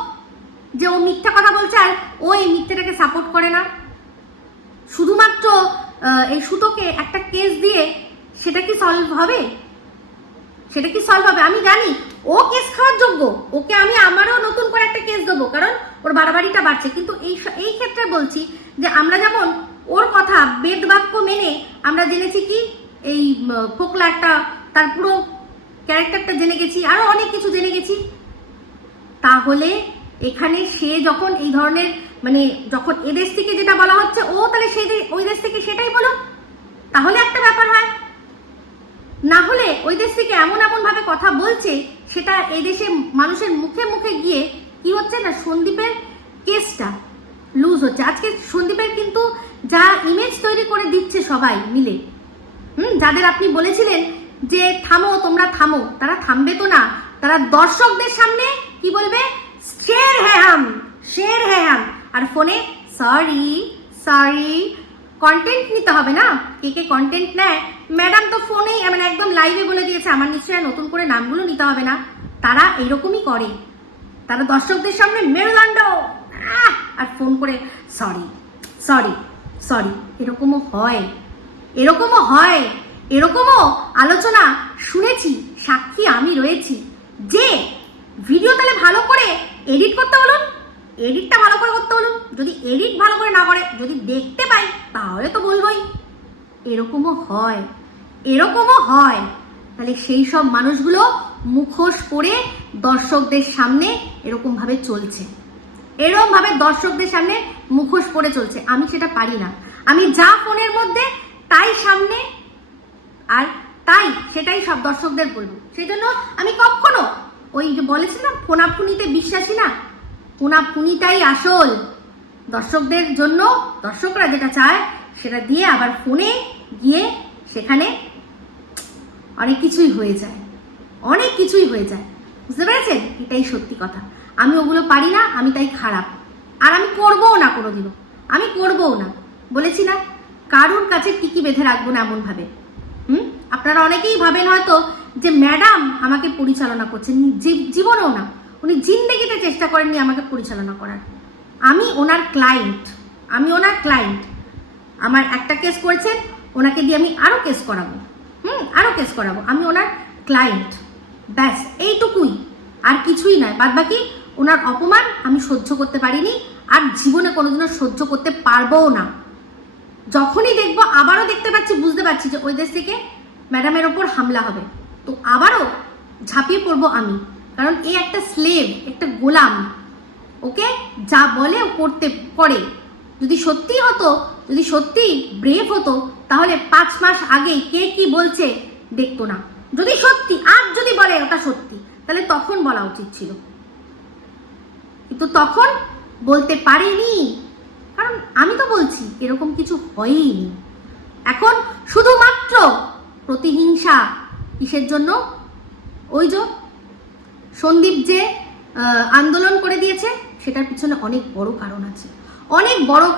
যে ও মিথ্যা কথা বলছে আর ও এই মিথ্যাটাকে সাপোর্ট করে না। শুধুমাত্র এই সুতোকে একটা কেস দিয়ে সেটা কি সলভ হবে? সেটা কি সলভ হবে? আমি জানি ও কেস খাওয়ার যোগ্য, ওকে আমি আমারও নতুন করে একটা কেস দেবো, কারণ ওর বাড়াবাড়িটা বাড়ছে। কিন্তু এই ক্ষেত্রে বলছি যে আমরা যেমন ওর কথা বেদ বাক্য মেনে আমরা জেনেছি কি এই ফোকলা একটা তার পুরো ক্যারেক্টারটা জেনে গেছি, আরো অনেক কিছু জেনে গেছি, তাহলে এখানে সে যখন এই ধরনের মানে যখন এদেশ থেকে যেটা বলা হচ্ছে ও তাহলে ওই দেশ থেকে সেটাই বলো, তাহলে একটা ব্যাপার হয়। না হলে ওই দেশ থেকে এমন ভাবে কথা বলছে সেটা এই দেশে মানুষের মুখে মুখে গিয়ে কি হচ্ছে না, সন্দীপের কেসটা লুজ হচ্ছে। আজকে সন্দীপের কিন্তু যা ইমেজ তৈরি করে দিচ্ছে সবাই মিলে, যাদের আপনি বলেছিলেন যে থামো তোমরা থামো, তারা থামবে তো না, তারা দর্শকদের সামনে কি বলবে, শের হ্যাঁ হাম, শের হ্যাঁ হাম, আর ফোনে সরি কন্টেন্ট নিতে হবে না। কে কন্টেন্ট নেয়? ম্যাডাম তো ফোনেই মানে একদম লাইভে বলে দিয়েছে আমার নিশ্চয়ই নতুন করে নামগুলো নিতে হবে না। তারা এইরকমই করে, তারা দর্শকদের সামনে মেরুদণ্ড আর ফোন করে সরি, এরকমও হয়, এরকমও আলোচনা শুনেছি, সাক্ষী আমি রয়েছি। যে ভিডিও তাহলে ভালো করে এডিট করতে বলুন, এডিটটা ভালো করে করতে বলুন, যদি এডিট ভালো করে না করে যদি দেখতে পাই তাহলে তো বলবোই। এরকমও হয়। তাহলে সেই সব মানুষগুলো মুখোশ পরে দর্শকদের সামনে এরকম ভাবে দর্শকদের সামনে মুখোশ পরে চলছে। আমি সেটা পারি না, আমি যা ফোনের মধ্যে তাই সামনে, আর তাই সেটাই সব দর্শকদের বলবো। সেই জন্য আমি কখনো ওই যে বলেছিলাম ফোনাফুনিতে বিশ্বাসী না, ফোনাফুনিটাই আসল। দর্শকদের জন্য দর্শকরা যেটা চায় সেটা দিয়ে আবার ফোনে গিয়ে সেখানে অনেক কিছুই হয়ে যায়, বুঝতে পেরেছেন? এটাই সত্যি কথা। আমি ওগুলো পারি না, আমি তাই খারাপ, আর আমি করবও না, কোনোদিনও আমি করবও না। বলেছি না, কারুর কাছে টিকি বেঁধে রাখবো না এমন ভাবে। আপনারা অনেকেই ভাবেন হয়তো যে ম্যাডাম আমাকে পরিচালনা করছেন, জীবনেও না, উনি জিন্দেগিতে চেষ্টা করেননি আমাকে পরিচালনা করার। আমি ওনার ক্লায়েন্ট, আমার একটা কেস করেছেন, ওনাকে দিয়ে আমি আরো কেস করাবো, আমি ওনার ক্লায়েন্ট, ব্যাস এইটুকুই, আর কিছুই নয়। বাদ বাকি ওনার অপমান আমি সহ্য করতে পারিনি, আর জীবনে কোনোদিনও সহ্য করতে পারবোও না। যখনই দেখবো, আবারও দেখতে পাচ্ছি, বুঝতে পারছি যে ওই দেশ থেকে ম্যাডামের ওপর হামলা হবে, তো আবারও ঝাঁপিয়ে পড়বো আমি, কারণ এ একটা স্লেভ, একটা গোলাম, ওকে যা বলে ও করে। যদি সত্যি ব্রেভ হতো তাহলে 5 মাস আগেই কে কি বলছে দেখতো না। যদি সত্যি, আর যদি বলে ওটা সত্যি, তাহলে তখন বলা উচিত ছিল, কিন্তু তখন বলতে পারিনি, কারণ আমি তো বলছি এরকম কিছু হয়ইনি। এখন শুধুমাত্র প্রতিহিংসা, কিসের জন্য? ওই যে সন্দীপ যে আন্দোলন করে দিয়েছে সেটার পিছনে অনেক বড়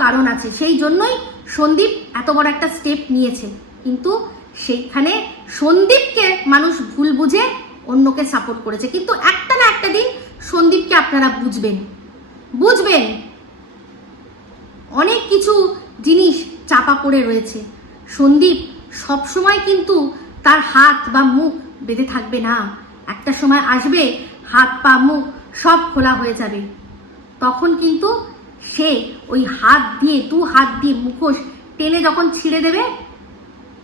কারণ আছে, সেই জন্যই সন্দীপ এত বড় একটা স্টেপ নিয়েছে। কিন্তু সেইখানে সন্দীপকে মানুষ ভুল বুঝে অন্যকে সাপোর্ট করেছে, কিন্তু একটা না একটা দিন সন্দীপকে আপনারা বুঝবেন। অনেক কিছু জিনিস চাপা পড়ে রয়েছে। সন্দীপ সবসময় কিন্তু তার হাত বা মুখ বেঁধে থাকবে না, একটা সময় আসবে হাত পা মুখ সব খোলা হয়ে যাবে, তখন কিন্তু সে ওই হাত দিয়ে, দু হাত দিয়ে মুখোশ টেনে যখন ছিঁড়ে দেবে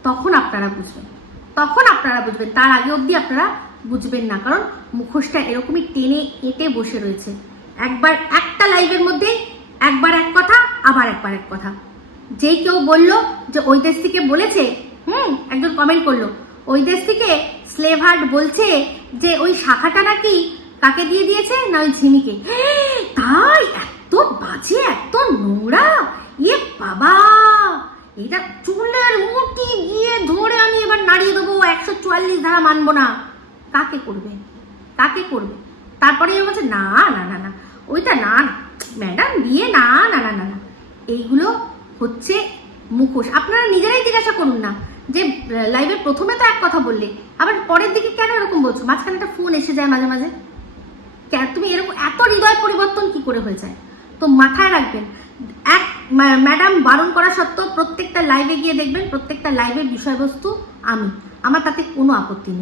তখন আপনারা বুঝবেন, তার আগে অবধি আপনারা বুঝবেন না, কারণ মুখোশটা এরকমই টেনে এঁটে বসে রয়েছে। একবার একটা লাইভের মধ্যে একবার এক কথা, আবার একবার এক কথা। যেই কেউ বললো যে ওই দেশ থেকে বলেছে, একজন কমেন্ট করলো, ওই দেশ থেকে স্লেভ হার্ট বলছে যে ওই শাখাটা নাকি কাকে দিয়ে দিয়েছে, না ওই ঝিমিকে। তাই? এত বাজে, এত নোংরা, ইয়ে বাবা, এটা চুলের মুঠি গিয়ে ধরে আমি এবার নাড়িয়ে দেবো, 144 ধারা মানবো না। কাকে করবে? তারপরে বলছে না না না না ওইটা না ম্যাডাম বিয়ে, না না না না না। এইগুলো হচ্ছে মুখোশ। আপনারা নিজেরাই জিজ্ঞাসা করুন না যে লাইভের প্রথমে তো এক কথা বললে, আবার পরের দিকে কেন এরকম বলছো? মাঝখানে একটা ফোন এসে যায় মাঝে মাঝে, তুমি এরকম এত হৃদয় পরিবর্তন কি করে হয়ে যায়? তো মাথায় রাখবেন, এক ম্যাডাম বারণ করা সত্ত্বেও প্রত্যেকটা লাইভে গিয়ে দেখবেন, প্রত্যেকটা লাইভের বিষয়বস্তু আমার তাতে কোনো আপত্তি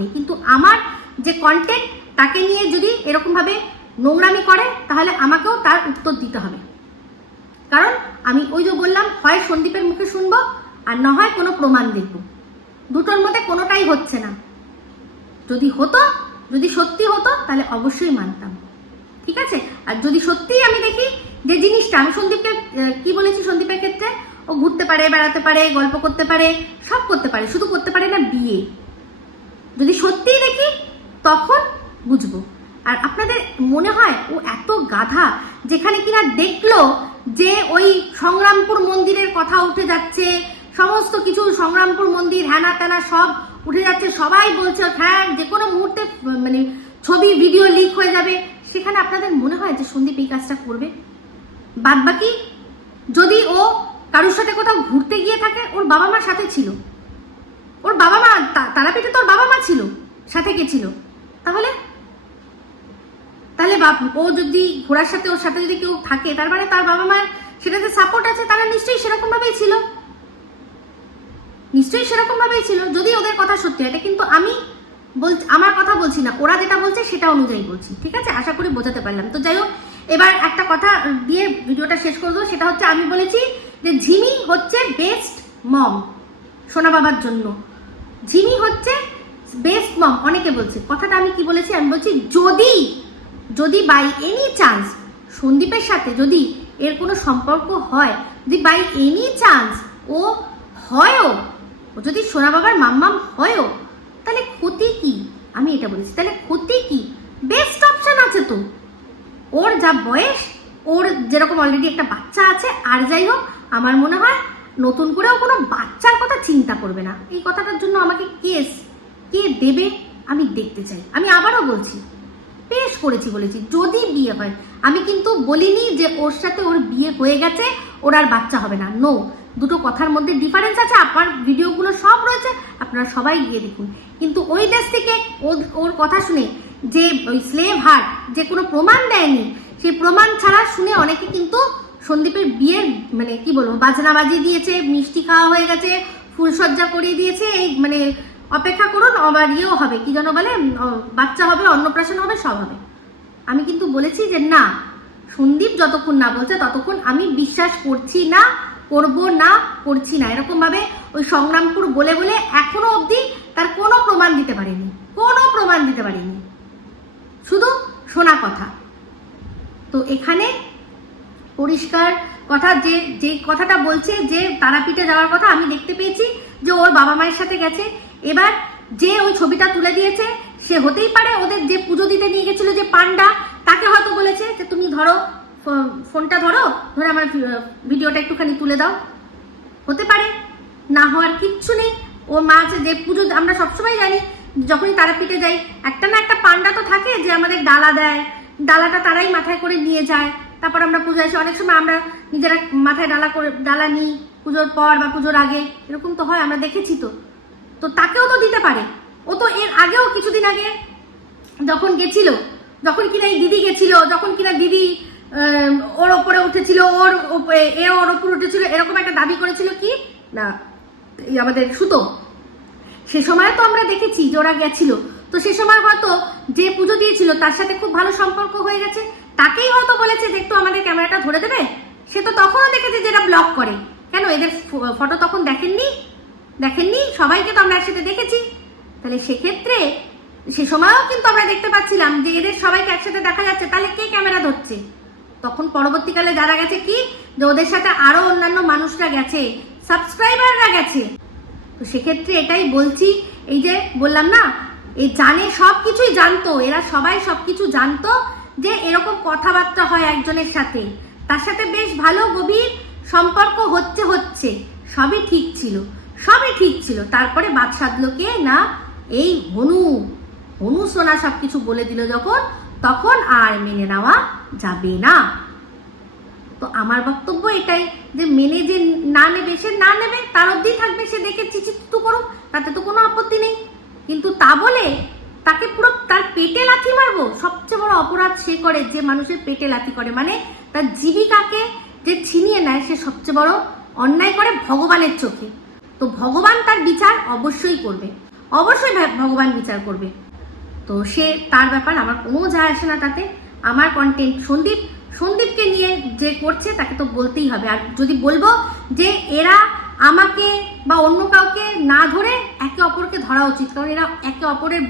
নেই, কিন্তু আমার যে কন্টেন্ট তাকে নিয়ে যদি এরকমভাবে নোংরামি করে তাহলে আমাকেও তার উত্তর দিতে হবে। কারণ আমি ওই যে বললাম, হয় সন্দীপের মুখে শুনবো আর না হয় কোনো প্রমাণ দেখব, দুটোর মধ্যে কোনোটাই হচ্ছে না। যদি সত্যি হতো তাহলে অবশ্যই মানতাম, ঠিক আছে? আর যদি সত্যিই আমি দেখি যে জিনিসটা, আমি সন্দীপকে কি বলেছি, সন্দীপের ক্ষেত্রে ও ঘুরতে পারে, বেড়াতে পারে, গল্প করতে পারে, সব করতে পারে, শুধু করতে পারে না বিয়ে। যদি সত্যিই দেখি তখন বুঝবো। আর আপনাদের মনে হয় ও এত গাধা, যেখানে কিনা দেখলো যে ওই সংগ্রামপুর মন্দিরের কথা উঠে যাচ্ছে, সমস্ত কিছু সংগ্রামপুর মন্দির হ্যানা ত্যানা সব উঠে যাচ্ছে, সবাই বলছে হ্যাঁ যে কোনো মুহূর্তে মানে ছবি ভিডিও লিক হয়ে যাবে, সেখানে আপনাদের মনে হয় যে সন্দীপ এই কাজটা করবে? বাদবাকি যদি ও কারোর সাথে কোথাও ঘুরতে গিয়ে থাকে, ওর বাবা মার সাথে ছিল, ওর বাবা মা তারাপীঠে তোর বাবা মা ছিল, সাথে কে ছিল? তাহলে ও যদি ঘোরার সাথে, ওর সাথে যদি কেউ থাকে, তার মানে তার বাবা মায়ের সেটাতে সাপোর্ট আছে, তারা নিশ্চয়ই সেরকম ভাবেই ছিল, যদি ওদের কথা সত্যি হয়। কিন্তু আমি আমার কথা বলছি না, ওরা যেটা বলছে সেটা অনুযায়ী বলছি, ঠিক আছে? আশা করি বোঝাতে পারলাম। তো যাই হোক, এবার একটা কথা দিয়ে ভিডিওটা শেষ করে দেবো, সেটা হচ্ছে আমি বলেছি যে ঝিমি হচ্ছে বেস্ট মম সোনা বাবার জন্য, ঝিমি হচ্ছে বেস্ট মম। অনেকে বলছে কথাটা, আমি কি বলেছি? আমি বলছি যদি বাই এনি চান্স সন্দীপের সাথে যদি এর কোনো সম্পর্ক হয়, যদি বাই এনি চান্স ও যদি সোনা বাবার মাম্মাম হয়ও, তাহলে ক্ষতি কি? আমি এটা বলেছি, তাহলে ক্ষতি কি? বেস্ট অপশন আছে তো, ওর যা বয়স, ওর যেরকম অলরেডি একটা বাচ্চা আছে, আর যাই হোক আমার মনে হয় নতুন করেও কোনো বাচ্চার কথা চিন্তা করবে না। এই কথাটার জন্য আমাকে কে দেবে আমি দেখতে চাই। আমি আবারও বলছি, পেশ করেছি, বলেছি যদি বিয়ে হয়। আমি কিন্তু বলিনি যে ওর সাথে ওর বিয়ে হয়ে গেছে, ওর আর বাচ্চা হবে না। নো, দুটো কথার মধ্যে ডিফারেন্স আছে। আপনার ভিডিওগুলো সব রয়েছে, আপনারা সবাই গিয়ে দেখুন। কিন্তু ওই দেশ থেকে ওর কথা শুনে যে ওই স্লেভ হার্ট যে কোনো প্রমাণ দেয়নি, সেই প্রমাণ ছাড়া শুনে অনেকে কিন্তু সন্দীপের বিয়ের মানে কি বলবো, বাজনা বাজিয়ে দিয়েছে, মিষ্টি খাওয়া হয়ে গেছে, ফুলসজ্জা করিয়ে দিয়েছে, এই মানে অপেক্ষা করুন আবার ইয়েও হবে, কি যেন বলে, বাচ্চা হবে, অন্নপ্রাশন হবে, সব হবে। আমি কিন্তু বলেছি যে না, সন্দীপ যতক্ষণ না বলছে ততক্ষণ আমি বিশ্বাস করছি না, করছি না। এরকম ভাবে ওই সংগ্রামপুর বলে এখনো অবধি তার কোনো প্রমাণ দিতে পারেনি, শুধু শোনা কথা। তো এখানে পরিষ্কার কথা, যে কথাটা বলছে যে তারাপীঠে যাওয়ার কথা, আমি দেখতে পেয়েছি যে ওর বাবা মায়ের সাথে গেছে। এবার যে ওই ছবিটা তুলে দিয়েছে, সে হতেই পারে ওদের যে পুজো দিতে নিয়ে গেছিল যে পান্ডা, তাকে হয়তো বলেছে যে তুমি ফোনটা ধরে আমার ভিডিওটা একটুখানি তুলে দাও। হতে পারে, না হওয়ার কিচ্ছু নেই। ও মা আছে যে পুজো, আমরা সবসময় জানি যখনই তারাপীঠে যাই একটা না একটা পান্ডা তো থাকে যে আমাদের ডালা দেয়, ডালাটা তারাই মাথায় করে নিয়ে যায়, তারপর আমরা পুজো এসে অনেক সময় আমরা নিজেরা মাথায় ডালা নিই পুজোর পর বা পুজোর আগে, এরকম তো হয়, আমরা দেখেছি। তো তাকেও তো দিতে পারে। ও তো এর আগেও কিছুদিন আগে যখন কিনা এই দিদি গেছিল, যখন কিনা দিদি ওর ওপরে উঠেছিল, ওর ওপর উঠেছিল, এরকম একটা দাবি করেছিল কি না আমাদের সুতো, সে সময় তো আমরা দেখেছি যে ওরা গেছিল। তো সে সময় হয়তো যে পুজো দিয়েছিল তার সাথে খুব ভালো সম্পর্ক হয়ে গেছে, তাকেই হয়তো বলেছে যে একটু আমাদের ক্যামেরাটা ধরে দেবে, সে তো তখনও দেখেছে যেটা ব্লগ করে। কেন এদের ফটো তখন দেখেননি? সবাইকে তো আমরা একসাথে দেখেছি। তাহলে সেক্ষেত্রে সে সময়ও কিন্তু আমরা দেখতে পাচ্ছিলাম যে এদের সবাইকে একসাথে দেখা যাচ্ছে, তাহলে কে ক্যামেরা ধরছে? তখন পরবর্তীকালে যারা গেছে কি, যে ওদের সাথে আরো অন্যান্য মানুষরা গেছে, সাবস্ক্রাইবাররা গেছে। তো সেক্ষেত্রে এটাই বলছি, এই যে বললাম না, এই জানে, সব কিছুই জানতো, এরা সবাই সবকিছু জানতো যে এরকম কথাবার্তা হয় একজনের সাথে, তার সাথে বেশ ভালো গভীর সম্পর্ক হচ্ছে, সবই ঠিক ছিল। তারপরে বাদ সাধলো কে না, এই হনু সোনা সবকিছু বলে দিল যখন, তখন আর মেনে নেওয়া যাবে না। তো আমার বক্তব্য এটাই যে মেনে যে না নেবে, সে না নেবে, তার অবধি থাকবে, সে দেখে চিচিত্তু করুক, তাতে তো কোনো আপত্তি নেই। কিন্তু তা বলে তাকে পুরো তার পেটে লাথি মারবো? সবচেয়ে বড় অপরাধ সে করে যে মানুষের পেটে লাথি করে, মানে তার জীবিকাকে যে ছিনিয়ে নেয়, সে সবচেয়ে বড় অন্যায় করে ভগবানের চোখে। তো ভগবান তার বিচার অবশ্যই করবে, অবশ্যই ভগবান বিচার করবে। তো সে তার ব্যাপার, আমার কোনো যায় আসে না তাতে। আমার কন্টেন্ট সন্দীপকে নিয়ে যে করছে তাকে তো বলতেই হবে। আর যদি বলবো যে এরা আমাকে বা অন্য কাউকে না ধরে একে অপরকে ধরা উচিত, কারণ এরা একে অপরের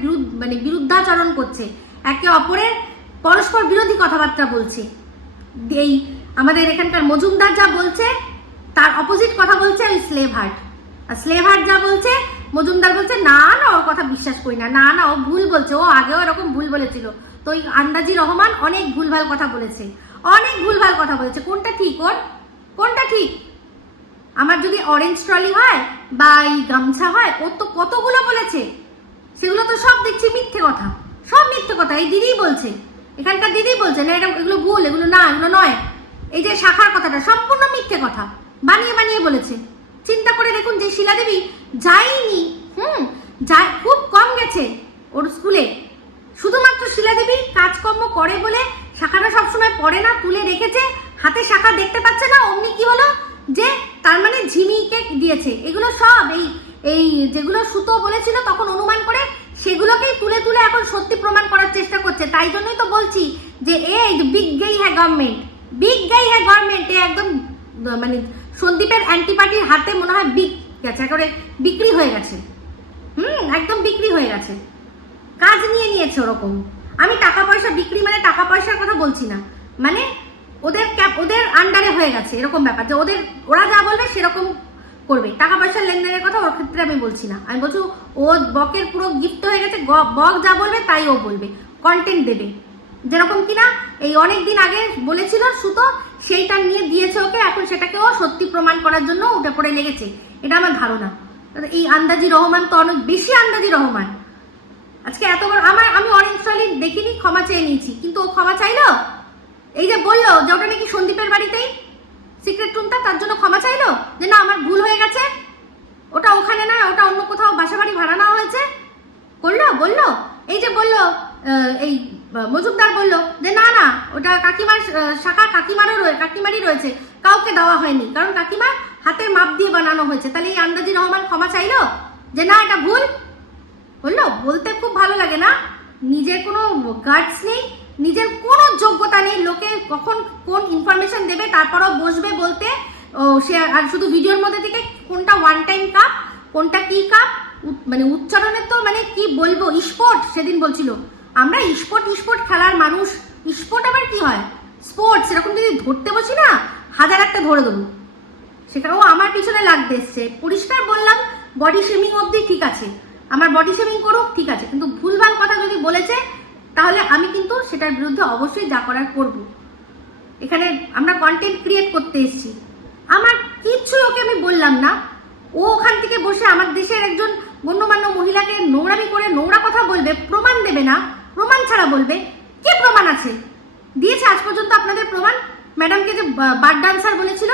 বিরুদ্ধাচরণ করছে, একে অপরের পরস্পর বিরোধী কথাবার্তা বলছে। এই আমাদের এখানকার মজুমদার যা বলছে তার অপোজিট কথা বলছে ওই স্লেভ হার্ট, আর স্লেভ হার্ট যা বলছে মজুমদার বলছে না ওর কথা বিশ্বাস করি না, ও ভুল বলছে, ও আগেও এরকম ভুল বলেছিল। তো ওই আন্দাজি রহমান অনেক ভুলভাল কথা বলেছে, কোনটা ঠিক? আমার যদি অরেঞ্জ ট্রলি হয় বা এই গামছা হয়, ওর তো কতগুলো বলেছে, সেগুলো তো সব দেখছি মিথ্যে কথা। এই দিদিই বলছে, এখানকার দিদি বলছে না এগুলো ভুল, এগুলো নয়। এই যে শাখার কথাটা সম্পূর্ণ মিথ্যে কথা, বানিয়ে বলেছে। চিন্তা করে দেখুন, যে শিলাদেবী যায়নি, খুব কম গেছে ওর স্কুলে, শুধুমাত্র শিলাদেবী কাজকর্ম করে বলে শাখাটা সবসময় পড়ে না, তুলে রেখেছে, হাতে শাখা দেখতে পাচ্ছে না, অমনি কি হলো যে তার মানে ঝিমিকে দিয়েছে। এগুলো সব এই যেগুলো সুতো বলেছিল তখন অনুমান করে, সেগুলোকেই তুলে এখন সত্যি প্রমাণ করার চেষ্টা করছে। তাই জন্যই তো বলছি যে বিগ গাই হ্যাঁ গভর্নমেন্ট, এ একদম মানে সন্দীপের অ্যান্টি পার্টির হাতে মনে হয় গেছে, একেবারে বিক্রি হয়ে গেছে। একদম বিক্রি হয়ে গেছে, কাজ নিয়ে নিয়েছে ওরকম। আমি টাকা পয়সা বিক্রি মানে টাকা পয়সার কথা বলছি না, মানে ওদের আন্ডারে হয়ে গেছে এরকম ব্যাপার, যে ওরা যা বলবে সেরকম করবে। টাকা পয়সার লেনদেনের কথা ওর ক্ষেত্রে আমি বলছি না, আমি বলছি ও বকের পুরো গিফট হয়ে গেছে, বক যা বলবে তাই ও বলবে, কন্টেন্ট দেবে। যেরকম কিনা এই অনেকদিন আগে বলেছিল সুতো, সেইটা নিয়ে দিয়েছে ওকে, এখন সেটাকে ও সত্যি প্রমাণ করার জন্য উঠে পড়ে লেগেছে, এটা আমার ধারণা। এই আন্দাজি রহমান তো অনেক বেশি আন্দাজি রহমান। আজকে এতবার আমি অরেঞ্জ ট্রলি দেখিনি, ক্ষমা চেয়ে নিয়েছি, কিন্তু ও ক্ষমা চাইলো। এই যে বললো যে ওটা নাকি সন্দীপের বাড়িতেই সিক্রেট রুমটা, তার জন্য ক্ষমা চাইলো যে না আমার ভুল হয়ে গেছে, ওটা ওখানে না, ওটা অন্য কোথাও বাসা বাড়ি ভাড়া নেওয়া হয়েছে, বললো। এই যে বললো এই মজুমদার বললো যে না ওটা কাকিমার শাখা, কাকিমারই রয়েছে, কাউকে দেওয়া হয়নি, কারণ কাকিমার হাতের মাপ দিয়ে বানানো হয়েছে। তাহলে এই আন্দাজি রহমান ক্ষমা চাইলো যে না এটা ভুল? বলতে খুব ভালো লাগে না, নিজের কোনো গার্ডস নেই, নিজের কোনো যোগ্যতা নেই, লোকে কখন কোন ইনফরমেশন দেবে তারপরও বসবে বলতে। সে আর শুধু ভিডিওর মধ্যে থেকে কোনটা ওয়ান টাইম কাপ, কোনটা কি কাপ, মানে উচ্চারণের তো মানে কি বলবো, স্পোর্ট সেদিন বলছিল আমরা স্পোর্ট খেলার মানুষ, স্পোর্ট আবার কি হয়, স্পোর্টস, এরকম যদি ধরতে বসি না 1000 একটা ধরে দেবো। সেখানে ও আমার পিছনে লাগতে এসছে, পরিষ্কার বললাম, বডি শেমিং অবধি ঠিক আছে, আমার বডি শেমিং করুক ঠিক আছে, কিন্তু ভুলভাল কথা যদি বলেছে তাহলে আমি কিন্তু সেটার বিরুদ্ধে অবশ্যই যা করার করব। এখানে আমরা কন্টেন্ট ক্রিয়েট করতে এসেছি, আমার কিচ্ছুই ওকে আমি বললাম না। ও ওখান থেকে বসে আমার দেশের একজন গণ্যমান্য মহিলাকে নোংরামি করে নোংরা কথা বলবে, প্রমাণ দেবে না, প্রমাণ ছাড়া বলবে। কি প্রমাণ আছে? দিয়েছে আজ পর্যন্ত আপনাদের প্রমাণ? ম্যাডামকে যে বার ডান্সার বলেছিল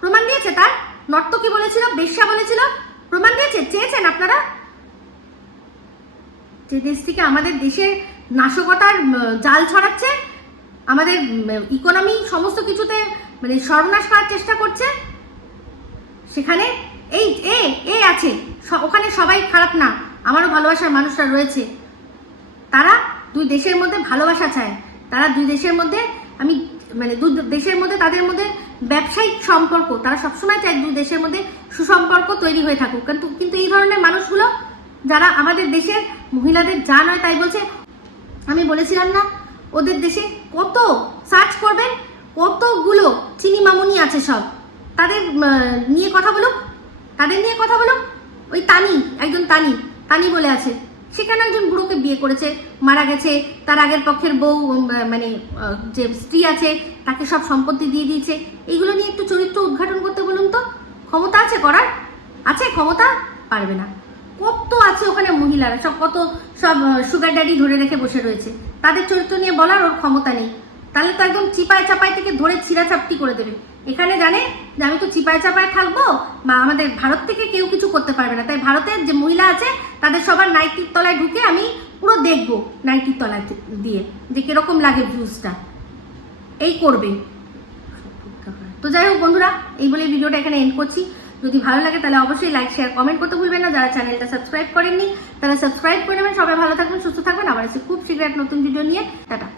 প্রমাণ দিয়েছে, তার নর্তকী বলেছিল, বেশ্যা বলেছিল, প্রমাণ দিয়েছে? চেয়েছেন আপনারা? যে দেশ থেকে আমাদের দেশের নাশকতার জাল ছড়াচ্ছে, আমাদের ইকোনমি সমস্ত কিছুতে মানে সর্বনাশ করার চেষ্টা করছে, সেখানে এই আছে, ওখানে সবাই খারাপ না, আমারও ভালোবাসার মানুষরা রয়েছে, তারা দুই দেশের মধ্যে ভালোবাসা চায়, তারা দুই দেশের মধ্যে আমি মানে দু দেশের মধ্যে তাদের মধ্যে ব্যবসায়িক সম্পর্ক, তারা সবসময় চায় দু দেশের মধ্যে সুসম্পর্ক তৈরি হয়ে থাকুক, কিন্তু এই ধরনের মানুষগুলো যারা আমাদের দেশের মহিলাদের যা নয় তাই বলছে। আমি বলেছিলাম না ওদের দেশে কত সার্চ করবেন, কতগুলো চিনি মামুনি আছে, সব তাদের নিয়ে কথা বলুক, তাদের নিয়ে কথা বলুক। ওই একজন তানি বলে আছে, সেখানে একজন বুড়োকে বিয়ে করেছে, মারা গেছে, তার আগের পক্ষের বউ মানে যে স্ত্রী আছে তাকে সব সম্পত্তি দিয়ে দিয়েছে। এইগুলো নিয়ে একটু চরিত্র উদ্ঘাটন করতে বলুন তো, ক্ষমতা আছে করার? আছে ক্ষমতা? পারবে না। কত আছে ওখানে মহিলারা, কত সব সুগার ড্যাডি ধরে রেখে বসে রয়েছে, তাদের চরিত্র নিয়ে বলার ওর ক্ষমতা নেই। তাহলে তো একদম চিপায় চাপায় থেকে ধরে ছিঁড়াচাপটি করে দেবে। এখানে জানে যে আমি তো চিপায় চাপায় থাকবো, বা আমাদের ভারত থেকে কেউ কিছু করতে পারবে না, তাই ভারতের যে মহিলা আছে তাদের সবার নাইটির তলায় ঢুকে আমি পুরো দেখবো, নাইটির তলায় দিয়ে যে কিরকম লাগে ভিউজটা, এই করবে। তো যাই হোক বন্ধুরা, এই বলে ভিডিওটা এখানে এন্ড করছি। যদি ভালো লাগে তাহলে অবশ্যই লাইক শেয়ার কমেন্ট করতে ভুলবেন না। যারা চ্যানেলটা সাবস্ক্রাইব করেননি তারা সাবস্ক্রাইব করে নেবেন। সবাই ভালো থাকবেন, সুস্থ থাকবেন। আবার এসে খুব শীঘ্র এক নতুন ভিডিও নিয়ে। টাটা।